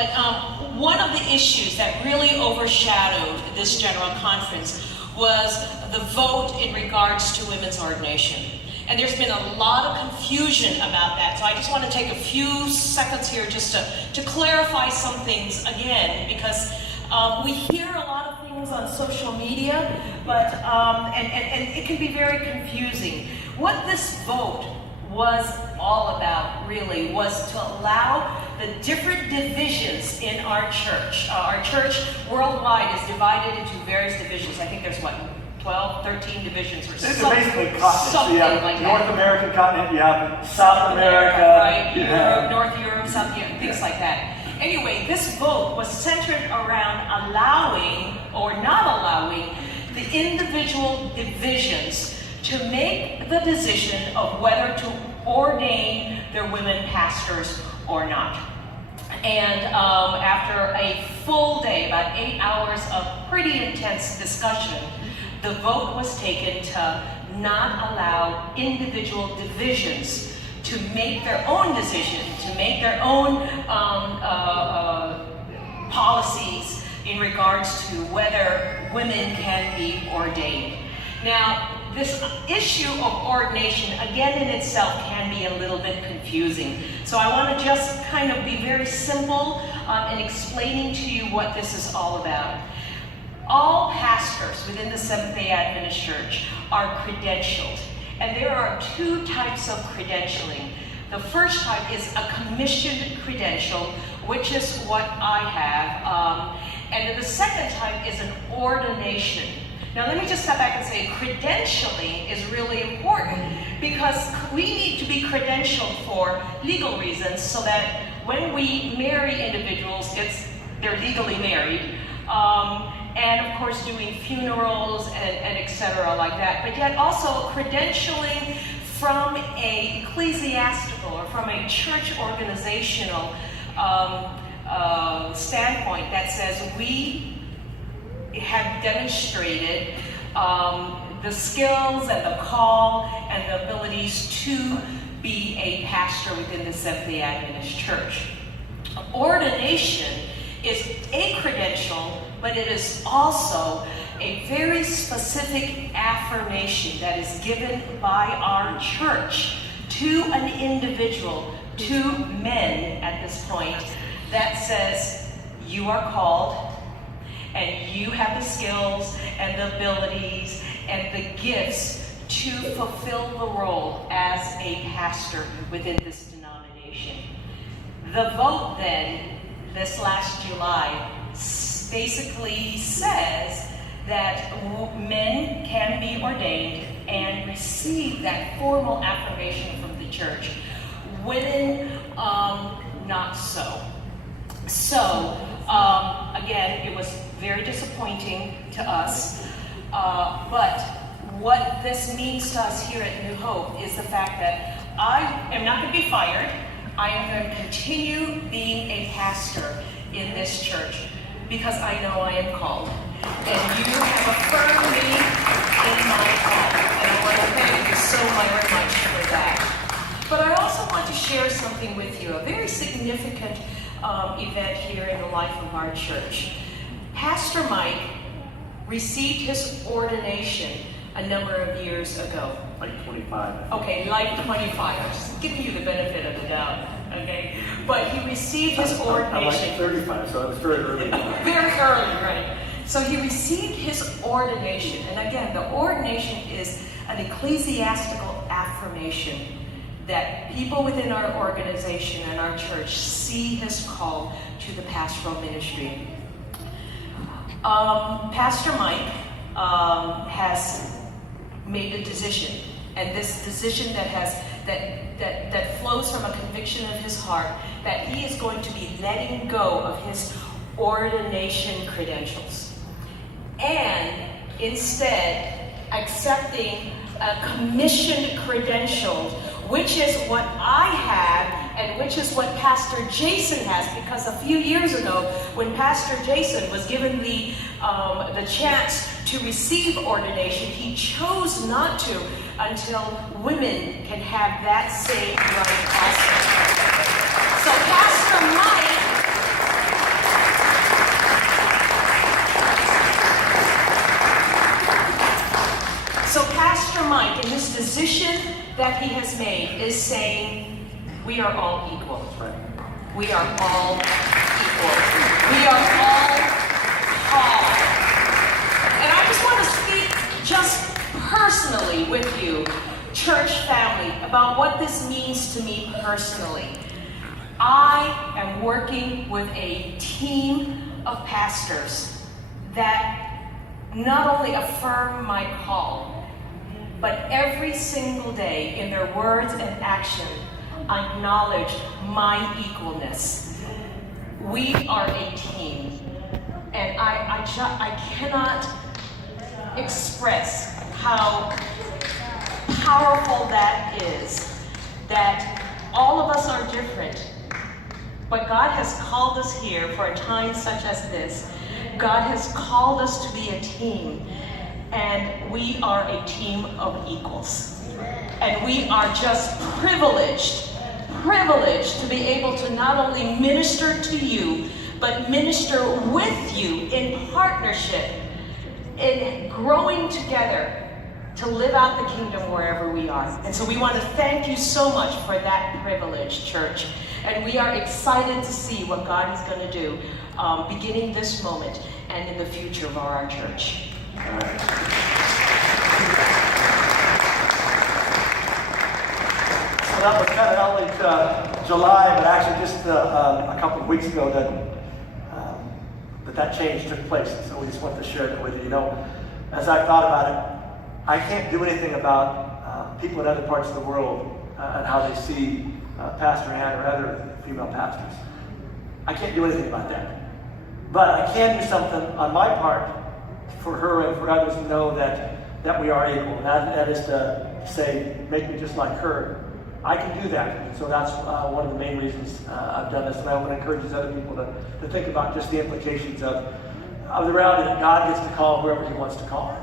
But one of the issues that really overshadowed this general conference was the vote in regards to women's ordination. And there's been a lot of confusion about that. So I just want to take a few seconds here just to clarify some things again, because we hear a lot of things on social media, but and it can be very confusing. What this vote was all about really was to allow the different divisions in our church. Our church worldwide is divided into various divisions. I think there's 12, 13 divisions or These something. are basically continents. Something You have like North that. American continent, you have South America, right? yeah. Europe, North Europe, South Europe, things like that. Anyway, this vote was centered around allowing or not allowing the individual divisions to make the decision of whether to ordain their women pastors or not. And after a full day, about 8 hours of pretty intense discussion, the vote was taken to not allow individual divisions to make their own decision, to make their own policies in regards to whether women can be ordained. Now, this issue of ordination, again in itself, can be a little bit confusing. So I want to just kind of be very simple in explaining to you what this is all about. All pastors within the Seventh-day Adventist Church are credentialed. And there are two types of credentialing. The first type is a commissioned credential, which is what I have. And then the second type is an ordination. Now let me just step back and say credentialing is really important because we need to be credentialed for legal reasons so that when we marry individuals, they're legally married. And of course doing funerals and etc. like that. But yet also credentialing from a ecclesiastical or from a church organizational standpoint that says we have demonstrated the skills and the call and the abilities to be a pastor within the Seventh-day Adventist Church. Ordination is a credential, but it is also a very specific affirmation that is given by our church to an individual, to men at this point, that says, you are called, and you have the skills and the abilities and the gifts to fulfill the role as a pastor within this denomination. The vote then, this last July, basically says that men can be ordained and receive that formal affirmation from the church. Women, not so. So, again, it was very disappointing to us, but what this means to us here at New Hope is the fact that I am not going to be fired. I am going to continue being a pastor in this church because I know I am called. And you have affirmed me in my call. And I want to thank you so very much for that. But I also want to share something with you, a very significant event here in the life of our church. Pastor Mike received his ordination a number of years ago. Like 25. Okay, like 25. I'm just giving you the benefit of the doubt, okay? But he received his ordination. I'm like 35, so I was very early. Very early, right? So he received his ordination. And again, the ordination is an ecclesiastical affirmation that people within our organization and our church see his call to the pastoral ministry. Pastor Mike has made a decision, and this decision that flows from a conviction of his heart that he is going to be letting go of his ordination credentials and instead accepting a commissioned credential, which is what I have and which is what Pastor Jason has, because a few years ago when Pastor Jason was given the chance to receive ordination, he chose not to until women can have that same right also. So Pastor Mike Pastor Mike, in this decision that he has made, is saying, we are all equal. That's right. We are all equal. We are all called. And I just want to speak just personally with you, church family, about what this means to me personally. I am working with a team of pastors that not only affirm my call, but every single day in their words and action acknowledge my equalness. We are a team, and I cannot express how powerful that is, that all of us are different, but God has called us here for a time such as this. God has called us to be a team, and we are a team of equals. And we are just privileged to be able to not only minister to you, but minister with you in partnership, in growing together to live out the kingdom wherever we are. And so we want to thank you so much for that privilege, church. And we are excited to see what God is going to do beginning this moment and in the future of our church. So that was kind of not only July, but actually just a couple of weeks ago that change took place. So we just wanted to share it with you. You know, as I thought about it, I can't do anything about people in other parts of the world and how they see Pastor Ann or other female pastors. I can't do anything about that. But I can do something on my part for her and for others to know that we are equal. And that is to say, make me just like her. I can do that. And so that's one of the main reasons I've done this. And I want to encourage other people to think about just the implications of the reality that God gets to call whoever he wants to call.